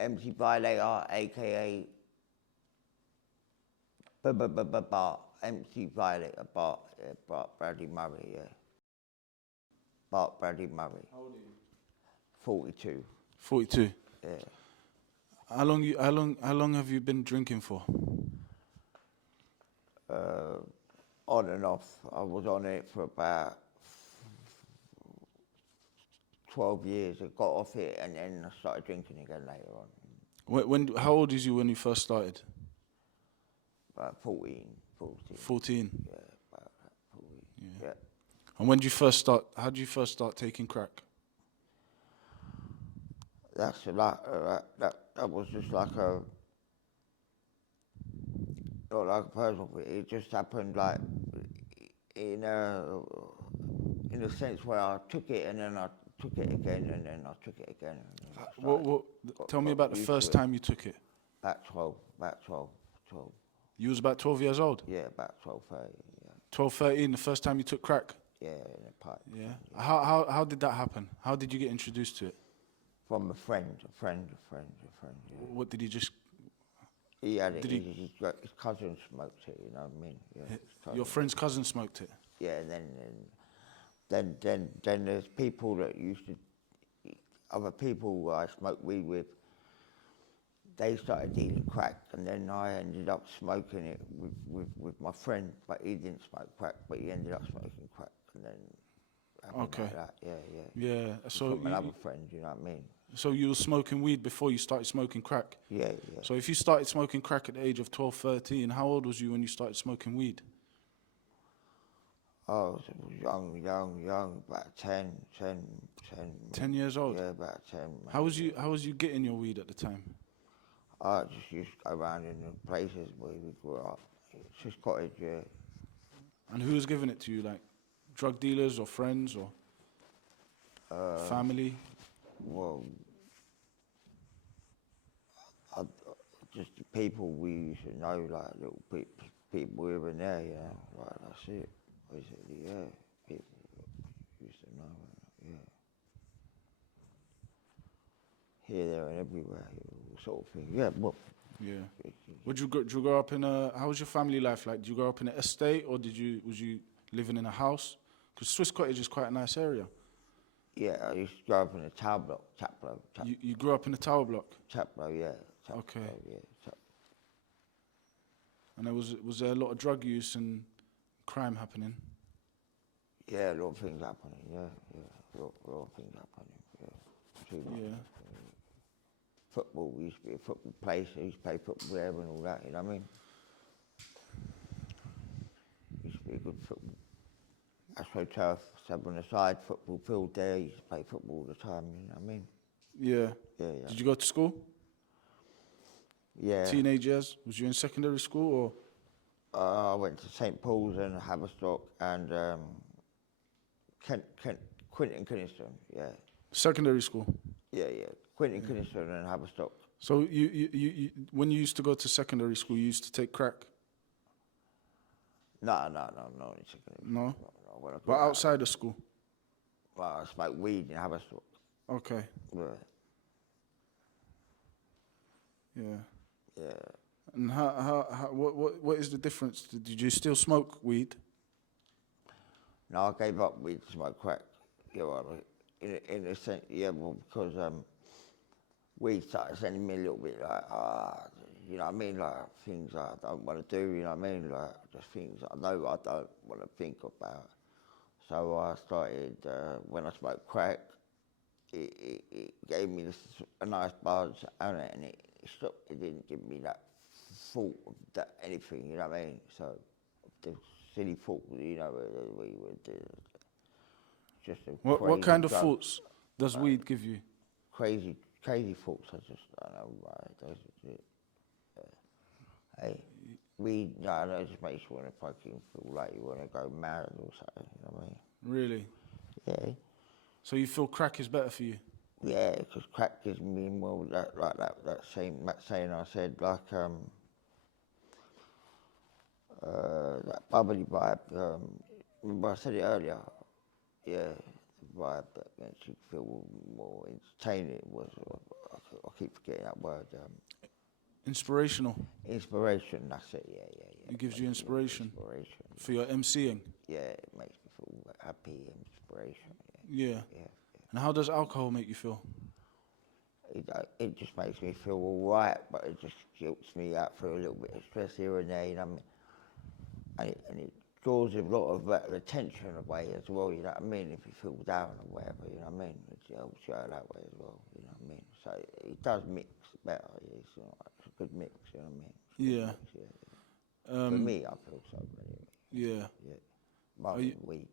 MC Violator, aka Bart, MC Violator, Bart, yeah, Bart Bradley Murray, yeah. Bart Bradley Murray. How old are you? 42. 42. Yeah. How long have you been drinking for? On and off. I was on it for about 12 years. I got off it and then I started drinking again later on. How old is you when you first started? About 14. 14. Yeah, about 14. Yeah. And when did you first start? How did you first start taking crack? That's like that was just like a not like a personal thing. It just happened like in a sense where I took it and then I took it again and then I took it again. Tell me about the first time you took it. About 12. 12. You was about 12 years old? Yeah, about 12, 13, yeah. 12, 13, the first time you took crack? Yeah, in a pipe. Yeah. How did that happen? How did you get introduced to it? From a friend, yeah. What did he just... He had it, his cousin smoked it, you know what I mean? Yeah, your friend's cousin smoked it? Yeah, and then there's people that used to, other people I smoked weed with, they started dealing crack, and then I ended up smoking it with my friend, but he didn't smoke crack, but he ended up smoking crack, and then okay. like that. Yeah. So from another friend, you know what I mean? So you were smoking weed before you started smoking crack? Yeah. So if you started smoking crack at the age of 12, 13, how old was you when you started smoking weed? Oh, I was young, about 10. 10 years old? Yeah, about 10. How was you getting your weed at the time? I just used to go around in the places where we grew up. It's just cottage, yeah. And who was giving it to you, like drug dealers or friends or family? Well, just the people we used to know, like little people here and there, you know, like that's it. Basically, yeah. People used to know, yeah. Here, there, and everywhere, sort of thing. Yeah, well. Yeah. Did you grow up in a? How was your family life like? Did you grow up in an estate, or was you living in a house? Because Swiss Cottage is quite a nice area. Yeah, I used to grow up in a tower block, Chaplow. You grew up in a tower block? Chaplow, yeah. Okay. Yeah. And was there a lot of drug use and crime happening? Yeah, a lot of things happening, yeah. A lot of things happening, yeah. Too much. Yeah. Football, we used to be a football place, I used to play football there and all that, you know what I mean? Used to be a good football. AstroTurf, sub on the side, football field there, used to play football all the time, you know what I mean? Yeah. Yeah. Did you go to school? Yeah. Teenage years? Was you in secondary school or? I went to St Paul's and Haverstock and Quinton Kynaston, yeah. Secondary school? Yeah. Quinton Kynaston and Haverstock. So you when you used to go to secondary school, you used to take crack? No, in secondary. No? No, but outside of school? Well, I smoked weed in Haverstock. Okay. Yeah. And what is the difference? Did you still smoke weed? No, I gave up weed to smoke crack. You know, in a sense, yeah, well, because weed started sending me a little bit like, you know what I mean, like things I don't want to do, you know what I mean, like just things I know I don't want to think about. So I started, when I smoked crack, it gave me a nice buzz and it stopped, it didn't give me that thought of that anything, you know what I mean? So the silly thought, you know, we would do. Just a what kind of thoughts does weed give you? Crazy thoughts, I don't know, right? Hey, weed, no, it just makes you want to fucking feel like you want to go mad or something, you know what I mean? Really? Yeah. So you feel crack is better for you? Yeah, because crack gives me more that saying I said, like, that bubbly vibe, remember I said it earlier? Yeah, the vibe that makes you feel more entertaining. I keep forgetting that word. Inspirational. Inspiration. That's it. Yeah. It gives you inspiration. Inspiration. For your MCing. Yeah, it makes me feel happy. Inspiration. Yeah. And how does alcohol make you feel? It just makes me feel all right, but it just guilts me out for a little bit of stress here and there. You know what I mean? And it draws a lot of the tension away as well. You know what I mean? If you feel down or whatever, you know what I mean? It helps you out that way as well. You know what I mean? So it does mix better. Yeah, it's a good mix. You know what I mean? Yeah. Mix, for me, I feel so. Anyway. Yeah. Yeah. Weed.